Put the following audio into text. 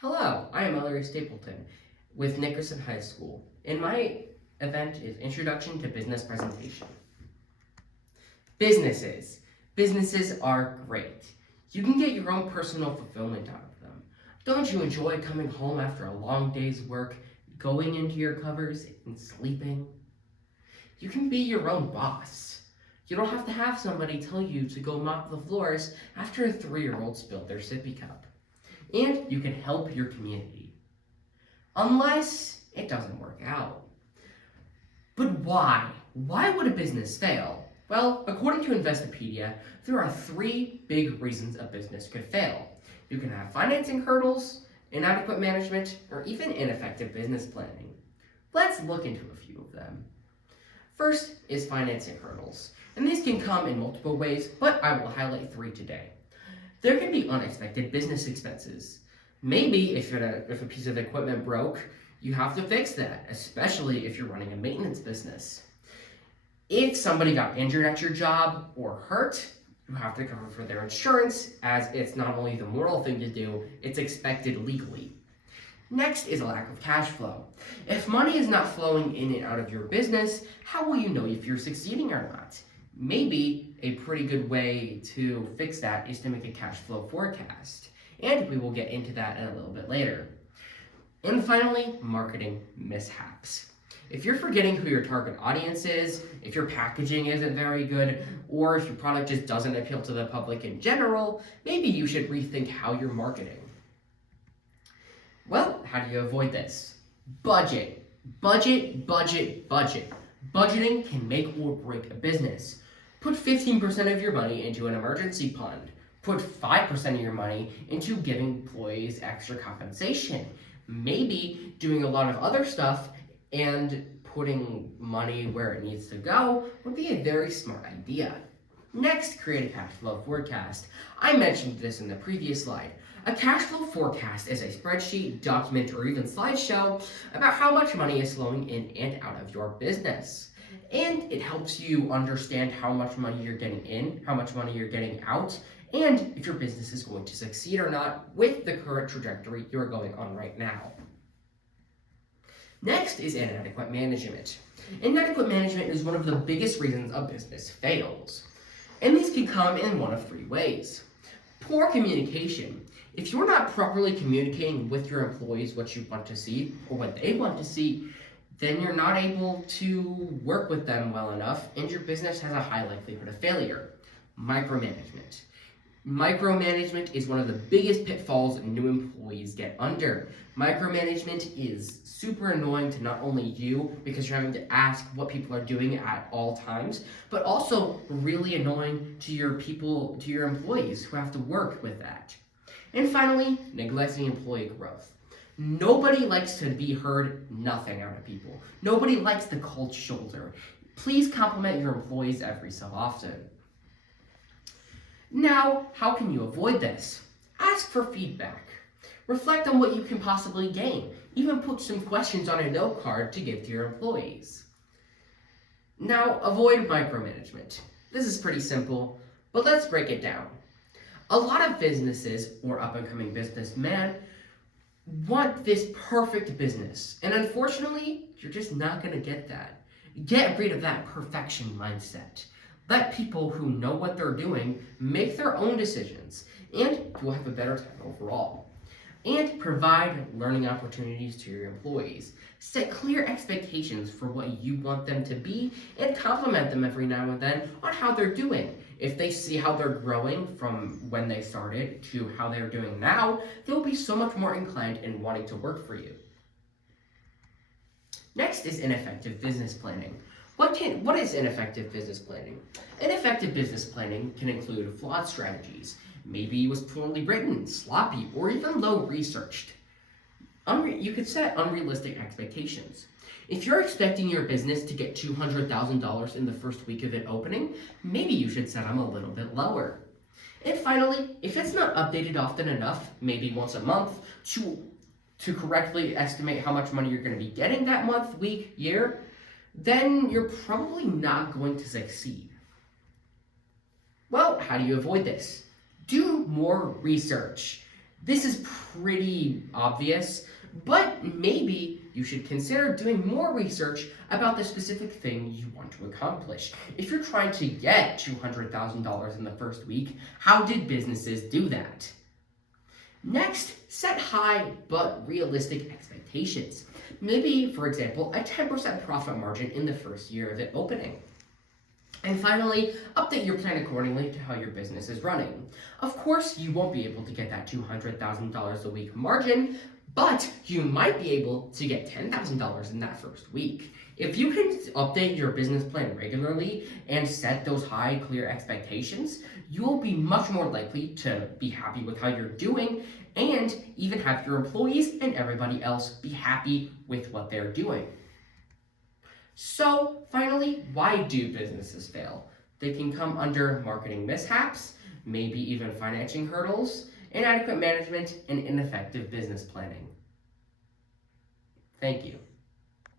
Hello, I am Ellery Stapleton with Nickerson High School, and my event is Introduction to Business Presentation. Businesses. Businesses are great. You can get your own personal fulfillment out of them. Don't you enjoy coming home after a long day's work, going into your covers and sleeping? You can be your own boss. You don't have to have somebody tell you to go mop the floors after a 3-year-old spilled their sippy cup. And you can help your community. Unless it doesn't work out. But why? Why would a business fail? Well, according to Investopedia, there are 3 big reasons a business could fail. You can have financing hurdles, inadequate management, or even ineffective business planning. Let's look into a few of them. First is financing hurdles, and these can come in multiple ways, but I will highlight 3 today. There can be unexpected business expenses. Maybe if a piece of equipment broke, you have to fix that, especially if you're running a maintenance business. If somebody got injured at your job or hurt, you have to cover for their insurance, as it's not only the moral thing to do, it's expected legally. Next is a lack of cash flow. If money is not flowing in and out of your business, how will you know if you're succeeding or not? Maybe a pretty good way to fix that is to make a cash flow forecast, and we will get into that in a little bit later. And finally, marketing mishaps. If you're forgetting who your target audience is, if your packaging isn't very good, or if your product just doesn't appeal to the public in general, maybe you should rethink how you're marketing. Well, how do you avoid this? Budget. Budget, budget, budget. Budgeting can make or break a business. Put 15% of your money into an emergency fund. Put 5% of your money into giving employees extra compensation. Maybe doing a lot of other stuff and putting money where it needs to go would be a very smart idea. Next, create a cash flow forecast. I mentioned this in the previous slide. A cash flow forecast is a spreadsheet, document, or even slideshow about how much money is flowing in and out of your business. And it helps you understand how much money you're getting in, how much money you're getting out, and if your business is going to succeed or not with the current trajectory you're going on right now. Next is inadequate management. Inadequate management is one of the biggest reasons a business fails. And these can come in one of 3 ways. Poor communication. If you're not properly communicating with your employees what you want to see or what they want to see, then you're not able to work with them well enough and your business has a high likelihood of failure. Micromanagement. Micromanagement is one of the biggest pitfalls new employees get under. Micromanagement is super annoying to not only you because you're having to ask what people are doing at all times, but also really annoying to your employees who have to work with that. And finally, neglecting employee growth. Nobody likes to be heard nothing out of people. Nobody likes the cold shoulder. Please compliment your employees every so often. Now, how can you avoid this? Ask for feedback. Reflect on what you can possibly gain. Even put some questions on a note card to give to your employees. Now, avoid micromanagement. This is pretty simple, but let's break it down. A lot of businesses or up-and-coming businessmen want this perfect business, and unfortunately, you're just not going to get that. Get rid of that perfection mindset. Let people who know what they're doing make their own decisions, and you'll have a better time overall. And provide learning opportunities to your employees. Set clear expectations for what you want them to be, and compliment them every now and then on how they're doing. If they see how they're growing from when they started to how they're doing now, they'll be so much more inclined in wanting to work for you. Next is ineffective business planning. What is ineffective business planning? Ineffective business planning can include flawed strategies. Maybe it was poorly written, sloppy, or even low researched. You could set unrealistic expectations. If you're expecting your business to get $200,000 in the first week of it opening, maybe you should set them a little bit lower. And finally, if it's not updated often enough, maybe once a month, to correctly estimate how much money you're going to be getting that month, week, year, then you're probably not going to succeed. Well, how do you avoid this? Do more research. This is pretty obvious, but maybe you should consider doing more research about the specific thing you want to accomplish. If you're trying to get $200,000 in the first week, how did businesses do that? Next, set high but realistic expectations. Maybe, for example, a 10% profit margin in the first year of it opening. And finally, update your plan accordingly to how your business is running. Of course, you won't be able to get that $200,000 a week margin, but you might be able to get $10,000 in that first week. If you can update your business plan regularly and set those high, clear expectations, you will be much more likely to be happy with how you're doing and even have your employees and everybody else be happy with what they're doing. So, finally, why do businesses fail? They can come under marketing mishaps, maybe even financing hurdles, inadequate management, and ineffective business planning. Thank you.